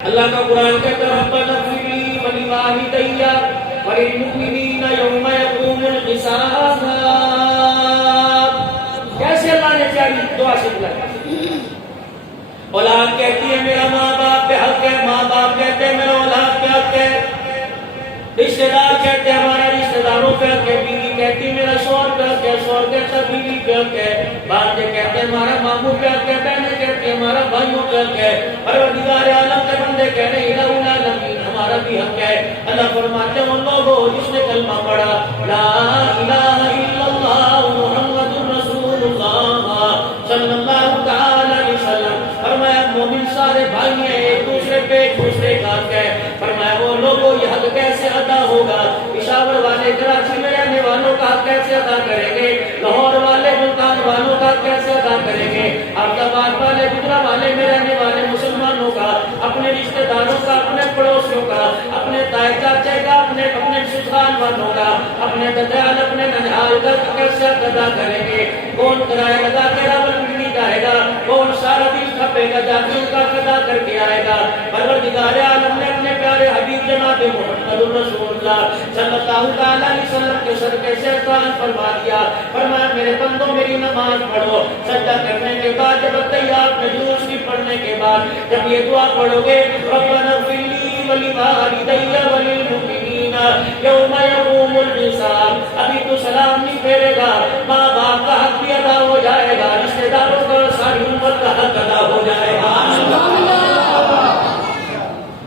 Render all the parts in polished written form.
اللہ کا قرآن کہتا ہے ربنا اغفر لی ولوالدی وللمؤمنین یوم یقوم الحساب. کیسے اللہ نے چاہیے دعا سے بلایا. اولاد کہتی ہے میرا ماں باپ پہ حق ہے, ماں باپ کہتے ہیں میرا اولاد پہ حق ہے, رشتہ دار کہتے ہیں ہمارا رشتہ داروں پہ حق ہے, بیوی کہتی میرا شوہر پہ حق ہے, شوہر کہتا ہے بیوی پہ حق ہے, بھانجے کہتے ہیں ہمارا ماموں پہ حق ہے, بہنیں کہتی ہیں ہمارا بھائیوں پہ حق ہے, پروردگار عالم کے بندے کہہ رہے ہیں الہ العالمین ہمارا بھی حق ہے. اللہ فرماتے ہیں ان لوگوں جس نے کلمہ پڑھا لا الہ الا اللہ محمد رسول اللہ صلی اللہ تعالی علیہ وسلم, فرمایا مومن سارے بھائی ہیں, ایک دوسرے پہ ایک دوسرے کا حق ہے. فرمایا وہ لوگوں یہ حق کیسے ادا ہوگا, پشاور والے کراچی میں رہنے والوں کا حق کیسے ادا کریں گے, لاہور والے ملتان والوں کا حق کیسے ادا کریں گے, حفظ آباد والے گجرا والے میں رہنے والے مسلمانوں کا, اپنے رشتہ داروں کا, اپنے پڑوسیوں کا, اپنے تائے چاچے کا, اپنے سسرال والوں کا, اپنے ددیال اپنے ننیال کا کیسے ادا کریں گے. کون کرایہ لگا کے راولپنڈی جائے گا, کون سارا دن کھپے گا جا کے ان کا ادا کر کے آئے گا. پروردگار عالم نے اپنے پیارے حبیب جناب محمد رسول اللہ صلی اللہ علیہ وسلم کے صدقے سے احسان فرما دیا. فرمایا میرے بندوں میری نماز پڑھو, سجدہ کرنے کے بعد جب تیار نجوم کی پڑھنے کے بعد جب یہ دعا پڑھو گے ربنا اغفر لی ولوالدی وللمؤمنین یوم یقوم الحساب, ابھی تو سلام نہیں پھیرے گا, ماں باپ کا حق بھی ادا ہو جائے گا, رشتہ داروں کا ساری امت کا حق ادا ہو جائے گا.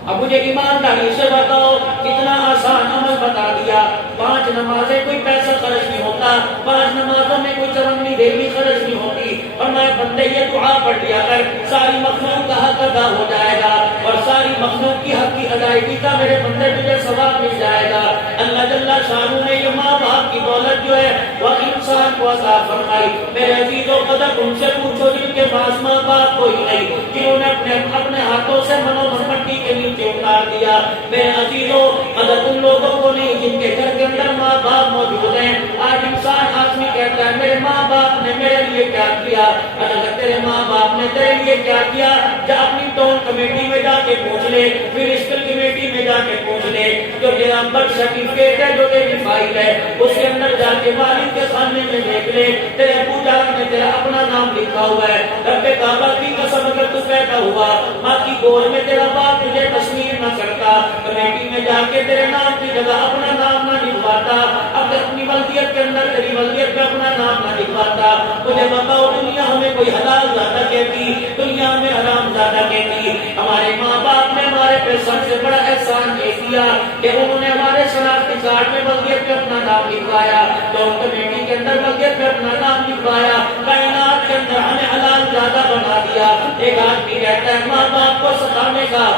اب مجھے ایمانداری سے بتاؤ کتنا آسان عمل بتا دیا. 5 نمازیں کوئی پیسہ خرچ نہیں ہوتا, 5 نمازوں میں کوئی چرمنی دہلی خرچ نہیں ہوتی, اور میں بندے یہ دعا پڑھ لیا کر ساری مخلوق کا حق ادا ہو جائے گا, اور ساری مخلوق کی حق کی ادائیگی کا میرے بندے تجھے ثواب مل جائے گا. اللہ جل شانہ نے یہ ماں باپ کی دولت جو ہے وہ انسان کو عطا فرمائی. میرے عزیزوں قدر ان سے پوچھو جن کے پاس ماں باپ کوئی نہیں, جنہوں نے اپنے ہاتھوں سے منو مٹی کے نیچے اتار دیا. میرے عزیزوں قدر ان لوگوں کو نہیں جن کے گھر کے اندر ماں باپ موجود ہیں. آج انسان آدمی کہتا ہے میرے ماں باپ نے میرے لیے کیا کیا, اگر تیرے ماں باپ نے تیرے لیے کیا کیا جا اپنی ٹون کمیٹی میں جا کے پوچھ لے, پھر اسکول کمیٹی میں جا کے پوچھ لے, جو تیرا برتھ سرٹیفکیٹ ہے جو تیری فائل ہے اس کے اندر جا کے والد کے سامنے میں دیکھ لے, تیرے ابو جان نے تیرا اپنا نام لکھا ہوا ہے. رب کعبہ کی قسم اگر تو پیدا ہوا ماں کی گود میں تیرا باپ تجھے تسلیم نہ کرتا, کمیٹی میں جا کے تیرے نام کی جگہ اپنا نام نہ لکھواتا, اب اپنی ولدیت کے اندر تیری ولدیت پہ اپنا نام نہ لکھواتا, مجھے بتاؤ دنیا ہمیں کوئی حلال زیادہ کہتی, دنیا ہمیں حرام زیادہ کہتی. ہمارے ماں باپ نے ہمارے پہ سب سے بڑا احسان یہ کیا کہ انہوں نے ہمارے شناختی کارڈ میں ولدیت پہ اپنا نام لکھوایا, تو کمیٹی کے اندر ولدیت پہ اپنا نام لکھوایا, کائنات کے اندر ہمیں حلال زیادہ بنا دیا. ایک آدمی کہتا ہے ماں باپ کو ستانے کا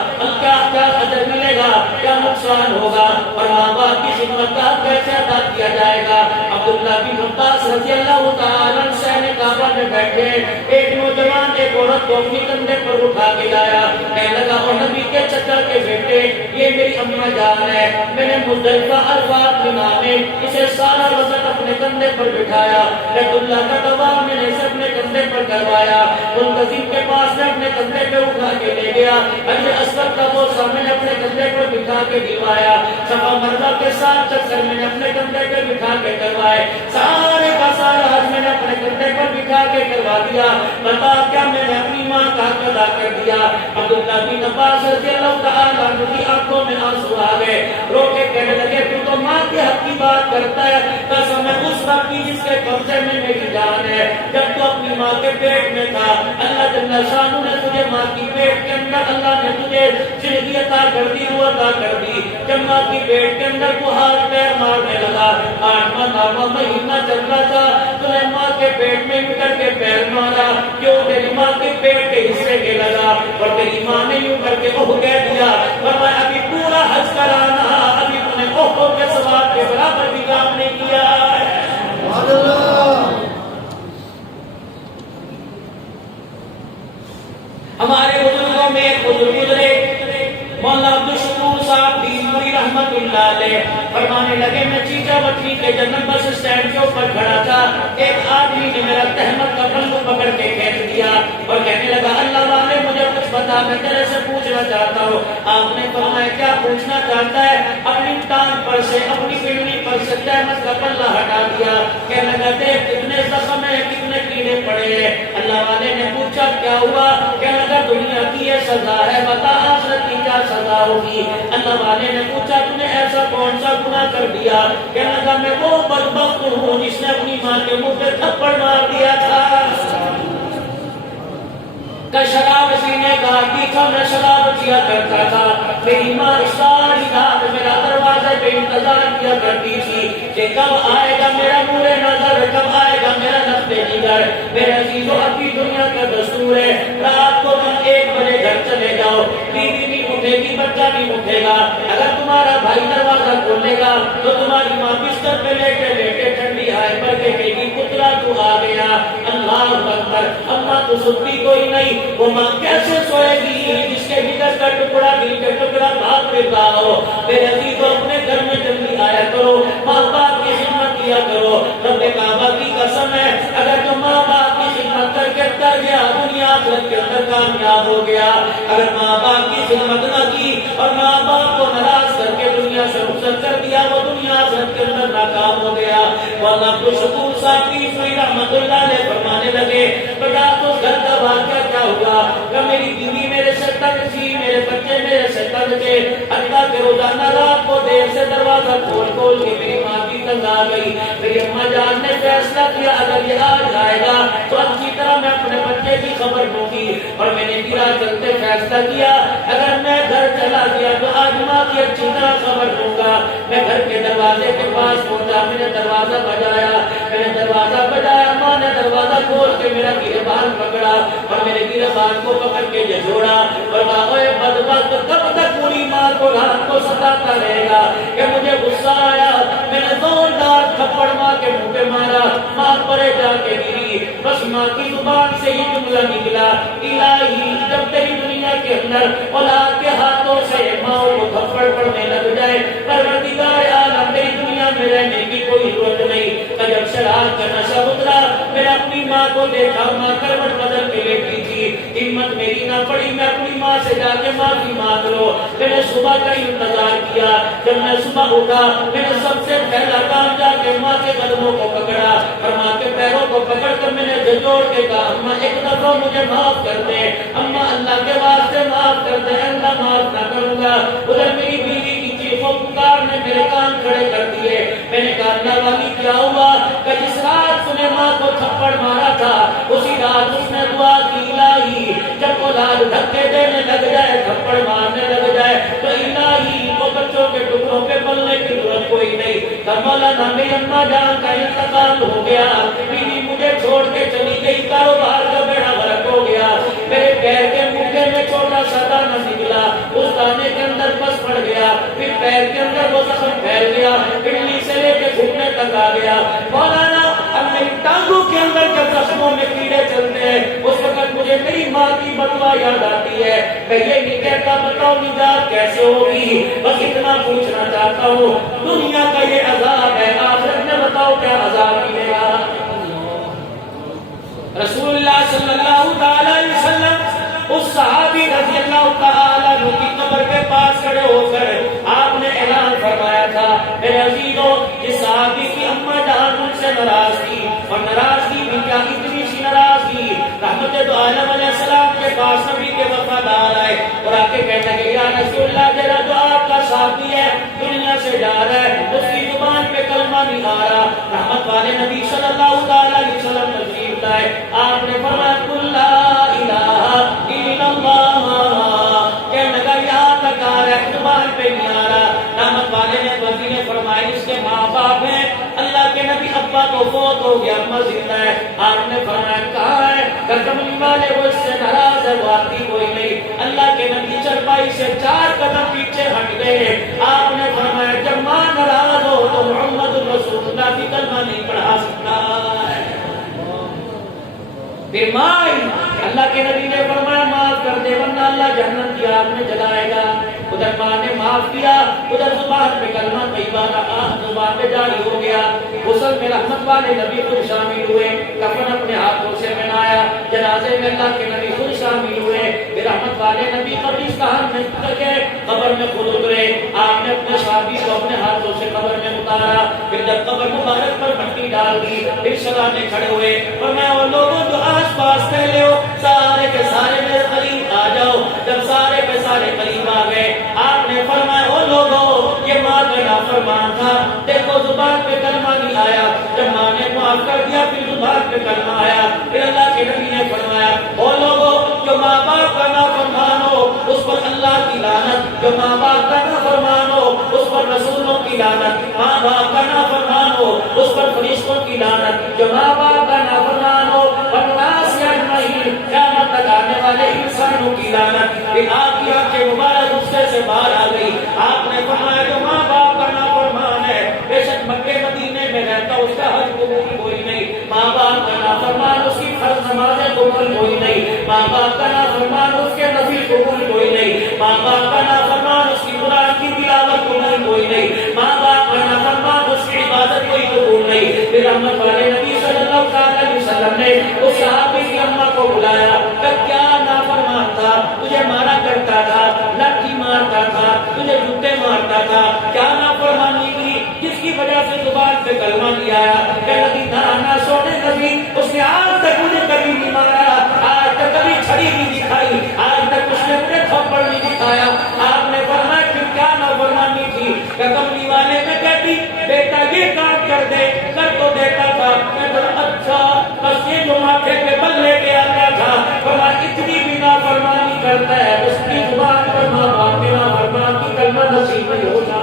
کیا اجر ملے گا, کیا نقصان ہوگا, اور ماں باپ کی خدمت کا کیسے ادا کیا جائے گا. عبداللہ بن عباس رضی اللہ تعالی عنہ صحن کعبہ میں بیٹھے, ایک نوجوان ایک عورت کو اپنی کندھے پر اٹھا کے لایا, کہنے لگا اور نبی کے چچا کے بیٹے یہ میری اماں جان ہے, میں نے مزدلفہ عرفات بنا میں اسے سارا وقت اپنے کندھے پر بٹھایا, بیت اللہ کا طواف میں نے اسے اپنے کندھے پر کروایا, منتظم کے پاس میں اپنے کندھے پہ اٹھا کے لے گیا, حجر اسود کا بوسہ میں نے اپنے کندھے پر بٹھا کے دلوایا, صفا مروا کے ساتھ چکر میں نے اپنے کندھے پہ بٹھا کے کروائے, سارے کا سارا حج میں نے اپنے کندھے پر بٹھا کے کروا دیا. بتا کیا میں نے اپنی ماں کا حق ادا کر دیا. عبداللہ بن عباس رضی اللہ تعالیٰ عنہ کی آنکھوں میں آنسو آ گئے, رو کے کہنے لگے تو تو ماں کے حق کی بات کرتا ہے, قسم ہے اس رب کی جس کے قبضے میں میری جان ہے. جب تو اپنی ماں کے پیٹ میں تھا اللہ جل شانہ نے تجھے ماں کی پیٹ کے اندر اللہ نے تجھے زندگی عطا کر دی, روح عطا کر دی. جب ماں کی پیٹ کے اندر تو ہاتھ پیر مارنے لگا, 8واں 9واں مہینہ چل رہا تھا, تو نے ماں کے پیٹ میں یوں کر کے پیر مارا, کیوں تیری ماں کے پیٹ کے حصے کے لگا, اور تیری ماں نے یوں کر کے اوہ کہہ دیا, فرمایا ابھی پورا حج کرانا, ابھی تم نے اوہ کے ثواب کے برابر بھی کام نہیں کیا ہے. ہمارے بزرگوں میں ایک بزرگ گزرے, مولانا عبدالشکور صاحب بیسپوری رحمت اللہ علیہ, فرمانے لگے میں چیچا بٹری کے جنرل بس اسٹینڈ کے اوپر کھڑا تھا, ایک آدمی نے میرا تہمت کا پلو پکڑ کے کھینچ دیا اور کہنے لگا اللہ والے مجھے کچھ بتا اللہ میں تیرے سے پوچھنا چاہتا ہوں. آپ نے فرمایا کیا پوچھنا چاہتا ہے؟ اپنی ٹانگ پر سے اپنی پنڈلی پر سے تہمت کا پلہ ہٹا دیا. کہنے لگا دیکھ کتنے زخم ہیں, کتنے کیڑے پڑے ہیں. اللہ والے نے پوچھا کیا ہوا؟ کہنے لگا دنیا کی یہ سزا ہے, بتا آخرت کی کیا سزا ہوگی؟ اللہ والے نے پوچھا تم نے ایسا کون سا گناہ کر دیا؟ کہنے لگا میں وہ بدبخت ہوں جس نے اپنی ماں کے منہ پہ تھپڑ مار دیا تھا. کہ شراب پینے کا تھا, میں شراب پیا کرتا تھا. میری ماں ساری رات میرا دروازے پہ انتظار کیا کرتی تھی کہ کب آئے گا میرا نور نظر, کب آئے گا میرا نقطۂ نظر. میرے عزیزوں ابھی دنیا کا دستور ہے رات کو تم 1 بجے گھر چلے جاؤ, بیوی بھی اٹھے گی, بچہ بھی اٹھے گا. اگر تمہارا بھائی دروازہ کھولے گا تو تمہاری ماں بستر پہ لیٹے لیٹے ٹھنڈی ہائے پر کے کہے گی پترا تو آ گیا. اللہ اکبر. اماں تو سوتی کوئی نہیں, وہ ماں کیسے سوئے گی جس کے جگر کا ٹکڑا دل کا ٹکڑا بھاگ پھرتا ہو. میرے عزیزوں اپنے گھر میں جلدی آیا کرو, ماں باپ کی خدمت کیا کرو. رب کعبہ کی قسم ہے اگر جو ماں باپ کی خدمت کر کے تر گیا دنیا آخرت کے اندر کامیاب ہو گیا. اگر ماں باپ کی خدمت نہ کی اور ماں باپ کو ناراض کر کے دنیا سے رخصت کر دیا وہ دنیا آخرت کے اندر ناکام ہو گیا. واللہ کو شکور صاحبی کوئی رحمت اللہ علیہ فرمانے لگے بیٹا تو گھر کا واقعہ کیا ہوگا؟ کہ میری بیوی میرے سے تنگ تھی, میرے بچے میرے سے تنگ تھے, اللہ کے روزانہ رات کو دیر سے دروازہ کھول کھول کے میری ماں کی تنگ آ گئی. میری اماں جان نے فیصلہ کیا اگر یہ آج آئے گا تو اچھی طرح میں اپنے بچے کی خبر دوں گی. اور میں نے گرا چلتے فیصلہ کیا اگر میں گھر چلا گیا تو آج ماں کی اچھی طرح خبر دوں گا. میں گھر کے دروازے کے پاس پہنچا, میں نے دروازہ بجایا, میں نے دروازہ بجایا, ماں نے دروازہ کھول کے میرا گربان پکڑا اور میرے گربان کو پکڑ کے جھوڑا اور کہا اے بدبخت کب تک پوری ماں کو رات کو ستاتا رہے گا؟ کہ مجھے غصہ آیا, میں نے زوردار تھپڑ ماں کے منہ پہ مارا, ماں پرے جا کے گری. بس ماں کی زبان سے یہ جملہ نکلا الہی جب تیری دنیا کے اندر اولاد کے ہاتھوں سے ماں کو تھپڑ پڑنے لگ جائے پروردگار عالم میری دنیا میں رہنے کی کوئی ضرورت نہیں. جب شراب کا نشہ اترا میں نے اپنی ماں کو دیکھا, ماں کروٹ بدل کے لیٹی تھی. ہمت میری نہ پڑی میں اپنی ماں سے جا کے معافی مانگ لو. میں نے صبح کا انتظار کیا, جب میں صبح اٹھا میں نے سب سے پہلا کام جا کے ماں کے قدموں کو پکڑا اور ماں کے پیروں کو پکڑ کر میں نے جھنجھوڑ کے کہا اماں ایک دفعہ مجھے معاف کر دے, اماں اللہ کے واسطے معاف کر دے, اللہ معاف نہ کروں گا. ادھر میری بیوی کی چیخوں پکار نے میرے کان کھڑے کر دیے. میں نے کہا اللہ والی کیا ہوا؟ کہ جس رات تم نے ماں کو تھپڑ مارا تھا اسی رات اس نے دعا کی الہی جب اولاد دھکے دینے لگ جائے تھپڑ مارنے لگ جائے تو الہی وہ بچوں کے ٹکڑوں پہ پلنے کی ضرورت کوئی نہیں. کہ مولانا میری اماں جان کا انتقال ہو گیا, بیوی مجھے چھوڑ کے چلی گئی, کاروبار کا بیڑا غرق ہو گیا, میرے پیر کے مکے میں چھوٹا سا دانہ نکلا, اس دانے کے اندر پس پڑ گیا, پھر پیر کے اندر وہ زخم پھیل گیا, پنڈلی سے لے کے گھٹنے تک آ گیا. مولانا اب میری ٹانگوں کے اندر جب زخموں میں کیڑے چلتے ہیں اس وقت مجھے میری ماں کی بدوا یاد آتی ہے. میں یہ نہیں کہتا بتاؤ نجات کیسے ہوگی, بس اتنا پوچھنا چاہتا ہوں دنیا کا یہ عذاب ہے, آخرت میں بتاؤ کیا عذاب ملے گا؟ رسول اللہ صلی اللہ تعالی علیہ وسلم اس صحابی رضی اللہ تعالی عنہ کی قبر کے پاس کھڑے ہو کر آپ نے اعلان فرمایا تھا میرے عزیزوں اس صحابی کی اماں جان ان سے ناراض تھی, اور ناراضگی بھی کیا اتنی سی ناراضگی رحمت دو عالم علیہ السلام کے پاس نبی کے وفادار آئے اور آ کے کہنے لگے یا رسول اللہ جرا جو آپ کا صحابی ہے دنیا سے جا رہا ہے اس کی زبان پہ کلمہ نہیں آ رہا. رحمت والے نبی صلی اللہ تعالی علیہ وسلم تشریف لائے, آپ نے فرمایا قل لا الہ الا اللہ, کہنے لگا یہاں تک آ رہا ہے زبان پہ نہیں آ رہا. رحمت والے نے وزیر نے فرمایا اس کے ماں باپ ہیں, اللہ کے نبی ابا تو فوت ہو گیا اما زندہ ہے. آپ نے فرمایا کہاں ہے؟ کملی والے وہ اس سے ناراض ہے, وہ آتی کوئی نہیں. اللہ کے نبی چرپائی سے 4 قدم پیچھے ہٹ گئے. آپ نے فرمایا جب ماں ناراض ہو تو محمد رسول اللہ کی کلمہ نہیں پڑھا سکتا ہے. پھر ماں اللہ کے نبی نے فرمایا معاف کر دے ورنہ اللہ جہنم کی آگ میں جلائے گا. ادھر ماں نے معاف کیا، ادھر زبان پہ کلمہ طیبہ کا زبان پہ جاری ہو گیا۔ غسل میں رحمت والے نبی خود شامل ہوئے، کفن اپنے ہاتھوں سے پہنایا، جنازے میں اللہ کے نبی خود شامل ہوئے، پھر رحمت والے نبی قبرستان میں گئے، قبر میں خود اترے، آپ نے اپنے صحابی کو اپنے ہاتھوں سے قبر میں اتارا، پھر جب قبر مبارک پر مٹی ڈال دی، پھر سلانے کھڑے ہوئے، اور میں وہ لوگوں جو آس پاس پھیلے ہو سارے کے سارے میرے قریب آ جاؤ۔ جب سارے کے سارے قریب آ گئے، آپ نے فرمایا او لوگوں یہ ماں کا نافرمان تھا، دیکھو زبان پہ کلمہ نہیں آیا، جب ماں نے معاف کر دیا پھر زبان پہ کلمہ آیا۔ پھر اللہ کے نبی نے فرمایا او لوگوں جو ماں باپ کا نافرمان ہو اس پر اللہ کی لعنت، جو ماں باپ کا نافرمان ہو اس پر رسولوں کی لعنت، ماں باپ کا نافرمان ہو اس پر فرشتوں کی لعنت، جو ماں باپ کا نافرمان ہو والناس اجمعین قیامت تک آنے والے انسانوں کی لعنت۔ پھر آپ کی آنکھیں مبارک غصے سے باہر آ گئی، آپ نے فرمایا جو ماں باپ کا نافرمان ہے بے شک مکے مدینے میں رہتا اس کا حج قبول کوئی نہیں، ماں باپ کا نافرمان اس کی فرض نمازیں قبول کوئی نہیں، ماں باپ کا نافرمان اس کے نفل قبول کوئی نہیں، ماں باپ کا نافرمان اس کی قرآن کی تلاوت قبول کوئی نہیں، ماں باپ کا نافرمان اس کی عبادت کوئی قبول نہیں۔ پھر رحمت والے نبی صلی اللہ علیہ وسلم نے اس صحابی کی اماں کو بلایا کہ کیا نافرمان تھا، تجھے مارا کرتا تھا، لاٹھی مارتا تھا، تجھے جوتے مارتا تھا، کیا نافرمانی کی جس کی وجہ سے زبان پہ کلمہ نہیں آیا؟ کہ نبی نہ سونے نبی اس نے آج تک مجھے کبھی نہیں مارا، آج تک کبھی چھڑی نہیں دکھائی، آج تک اس نے مجھے تھپڑ نہیں دکھایا۔ آپ نے فرمایا پھر کیا نافرمانی تھی؟ کہ کملی والے میں کہتی بیٹا یہ کام کر دے، کر تو دیتا تھا، میں تو اچھا بس یہ جو ماتھے پہ بل لے کے آتا تھا، فرمایا اتنی بھی نافرمانی کرتا ہے اس کی زبان پر ماں باپ کے نافرمان کی کلمہ نصیب نہیں ہوتا۔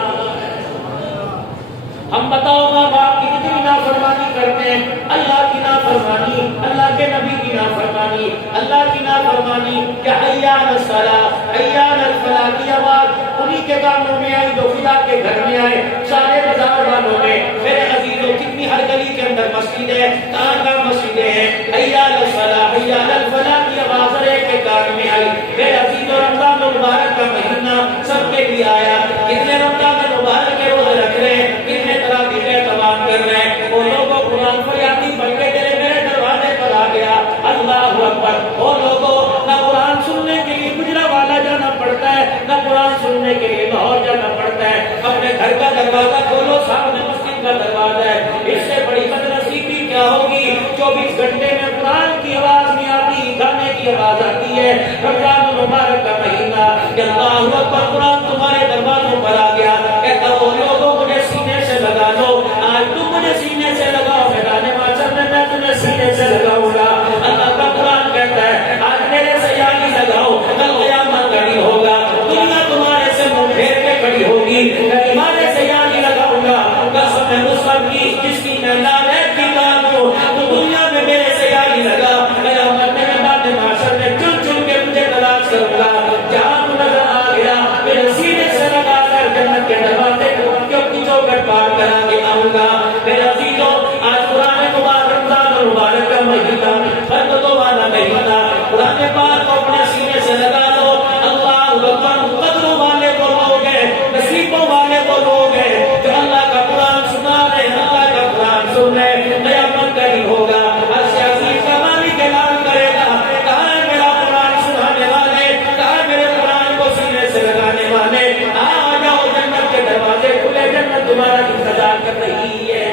ہم بتاؤ ماں باپ کی کتنی نافرمانی کرتے ہیں، اللہ کی نافرمانی، اللہ کے نبی کی نافرمانی، اللہ کی نافرمانی کہ حیان الصلاۃ حیان الفلاح کی آواز انہی کے کانوں میں آئی جو خدا کے گھر میں آئے، سارے بازار والوں میں میرے عزیزوں کتنی ہر گلی کے اندر مسجد ہے، کہاں کہاں مسجدیں ہیں، حیان الصلاۃ حیان الفلاح کی آواز ہر ایک کے کان میں آئی۔ میرے عزیزوں رمضان المبارک کا مہینہ سب کے لیے آیا، کتنے رمضان المبارک کے روزے رکھ رہے ہیں، کتنے طرح کی اعتماد کر رہے ہیں، وہ لوگوں قرآن فریادی پڑھ کے تیرے میرے دروازے پر آ گیا، اللہ اکبر۔ وہ لوگوں نہ قرآن سننے کے لیے گجرا والا جانا پڑتا ہے، نہ قرآن سننے کے لیے لاہور جانا پڑتا ہے، اپنے گھر کا دروازہ کھولو سامنے مسجد کا دروازہ ہے۔ اس سے بڑی بدنصیبی کیا ہوگی؟ 24 گھنٹے میں قرآن کی آواز نہیں آتی، گانے کی آواز آتی ہے۔ رمضان المبارک کا مہینہ کہ اللہ اکبر قرآن تمہارے دروازوں پر آ گیا، کہتا وہ لوگوں مجھے سینے سے لگا لو، آج تم مجھے سینے سے لگاؤ، میدان معاشر میں میں تمہیں سینے سے لگاؤں گا۔ اللہ کا قرآن کہتا ہے آج میرے سے یاری لگاؤ، کل قیامت کا دن ہوگا، دنیا تمہارے سے منہ پھیر کے کھڑی ہوگی، میں تمہارے سے یاری لگاؤں گا۔ قسم ہے اس رب کی جس کی میں لعنت کی کام ہوں، تو دنیا میں میرے سے یاری لگا، قیامت میں میدان معاشر میں چن چن کے مجھے تلاش کروں گا، جہاں تو نظر آ گیا میرے سینے سے لگا کر جنت کے دروازے کو کی چوکھٹ پار کرا کے آؤں گا۔ میرے عزیزوں آج قرآن مبارک رمضان المبارک کا مہینہ، برکتوں والا مہینہ، قرآن پاک کو اپنے سینے سے لگا لو۔ اللہ اکبر، قدروں والے وہ لوگ ہیں، نصیبوں والے وہ لوگ ہیں جو اللہ کا قرآن سنا رہے ہیں، اللہ کا قرآن سن رہے ہیں۔ قیامت کا دن ہوگا، ہر سیاسی کا مالک اعلان کرے گا کہاں ہے میرا قرآن سنانے والے، کہاں ہے میرے قرآن کو سینے سے لگانے والے، آ جاؤ جنت کے دروازے کھلے، جنت تمہارا انتظار کر رہی ہے۔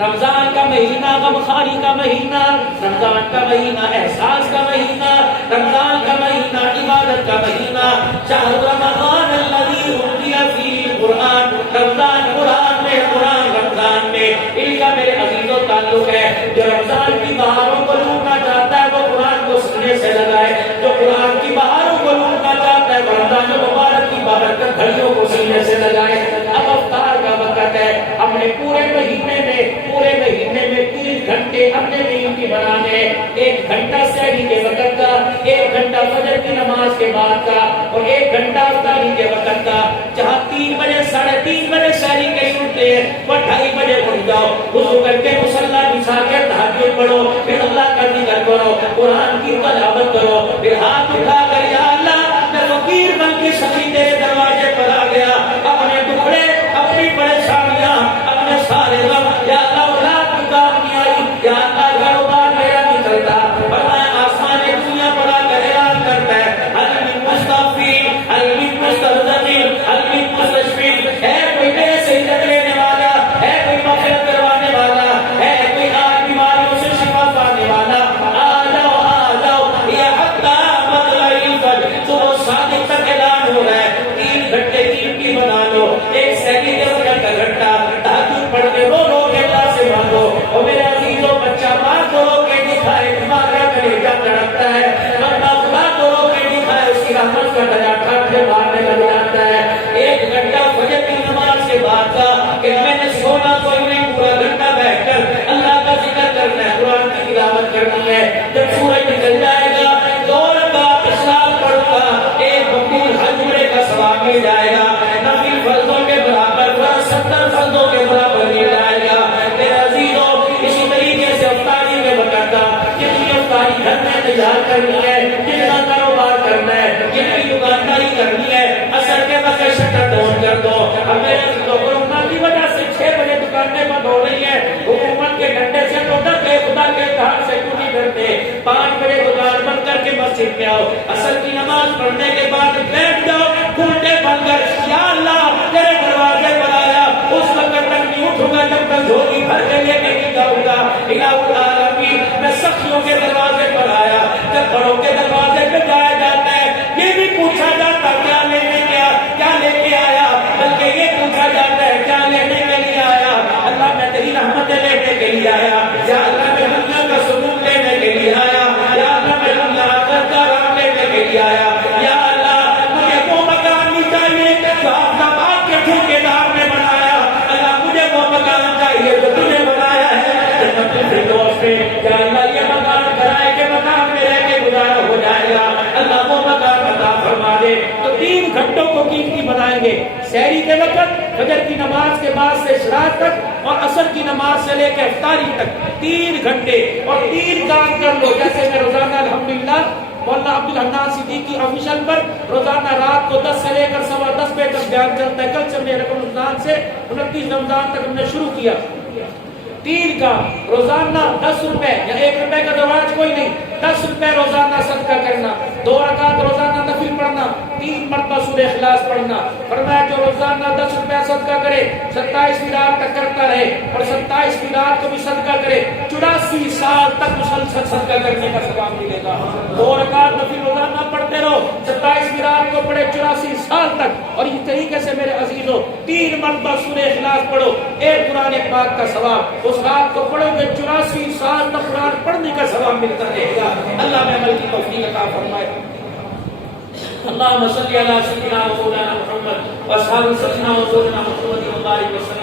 رمضان کا مہینہ غمخواری کا مہینہ، رمضان کا مہینہ احساس کا مہینہ، رمضان کا مہینہ عبادت کا مہینہ، شہر رمضان الذی انزل فیہ القرآن، رمضان قرآن میں، قرآن رمضان میں، ان کا میرے عزیزوں تعلق ہے۔ جو رمضان کی بہاروں کو لوٹنا چاہتا ہے وہ قرآن کو سینے سے لگائے، جو قرآن کی بہاروں کو لوٹنا چاہتا ہے وہ رمضان مبارک کی بابرکت گھڑیوں کو سینے سے لگائے۔ اب افطار کا وقت ہے، اپنے پورے مہینے میں 30 گھنٹے اپنے لیے کی بنانے، 1 گھنٹہ سحری کے وقت کا، 1 گھنٹہ فجر کی نماز کے بعد کا، اور 1 گھنٹہ افطاری کے وقت کا۔ جہاں 3 بجے 3:30 بجے سحری کے اٹھتے ہیں وہ 2:30 بجے اٹھ جاؤ، وضو کر کے مصلی بچھا کے تہجد پڑھو، پھر اللہ کا ذکر کرو، قرآن کی تلاوت کرو، پھر ہاتھ اٹھا کر یا اللہ میں فقیر بن اللہ کے گھر سے کیوں نہیں ڈرتے؟ 5 بجے دکان بند کر کے مسجد میں آؤ، عصر کی نماز پڑھنے کے بعد بیٹھ جاؤ گھنٹے بند کر، یا اللہ تیرے دروازے پر آیا، اس وقت تک نہیں اٹھوں گا جب تک جھولی بھر کے لے کے نہیں جاؤں گا۔ الہ العالمین، میں سخیوں کے دروازے پر آیا، جب بڑوں کے دروازے پہ جایا جاتا ہے یہ بھی پوچھا جاتا کیا لینے کیا لے کے آیا، بلکہ یہ پوچھا جاتا ہے کیا لینے کے لیے آیا؟ اللہ میں تیری رحمتیں لینے کے لیے آیا، یا اللہ میں دنیا کا سکون لینے کے لیے آیا، یا اللہ میں دنیا کا رام لینے کے لیے آیا، یا اللہ مجھے وہ مکان نہیں چاہیے جو آپ کا باپ کے ٹھیکیدار نے بنایا، اللہ مجھے وہ مکان چاہیے جو تم نے بنایا ہے جنت الفردوس میں، یا اللہ یہ مکان کرائے کے مکان میں رہ کے گزارا ہو جائے گا، اللہ وہ مکان عطا فرما دے۔ تو 3 گھنٹوں کو قیمتی بنائیں گے، سحری کے وقت، فجر کی نماز کے بعد سے اشراق تک، اور عصر کی نماز سے لے کے افطاری تک 3 گھنٹے، اور 3 کام کر لو۔ جیسے میں روزانہ الحمدللہ مولانا عبدالحنان صدیقی آفیشل پر روزانہ رات کو 10 سے لے کر 10:15 بجے تک بیان چلتا ہے، کل سے میں رمضان سے 29 رمضان تک ہم نے شروع کیا۔ 3 کا روزانہ 10 روپے یا 1 روپے کا دراج کوئی نہیں، 10 روپے روزانہ صدقہ کرنا، 2 رکعت روزانہ نفل پڑھنا، 3 مرتبہ سورہ اخلاص پڑھنا۔ فرمایا جو روزانہ 10 روپے صدقہ کرے 27ویں رات تک کرتا رہے، اور 27ویں رات کو بھی صدقہ کرے 84 سال تک مسلسل صدقہ کرنے کا ثواب ملے گا۔ 2 رکعت نفل روزانہ پڑھتے رہو، 27ویں رات کو پڑھے 84 سال تک، اور اس طریقے سے میرے عزیزوں 3 مرتبہ سورہ اخلاص پڑھو، 1 قرآن پاک کا ثواب، اس رات کو پڑھو گے 84 سال تک قرآن پڑھنے کا ثواب ملتا رہے گا۔ اللہ میں عمل کی توفیق عطا فرمائے۔ اللهم صل على سيدنا ومولانا محمد واصحاب سيدنا ومولانا محمد وبارك وسلم۔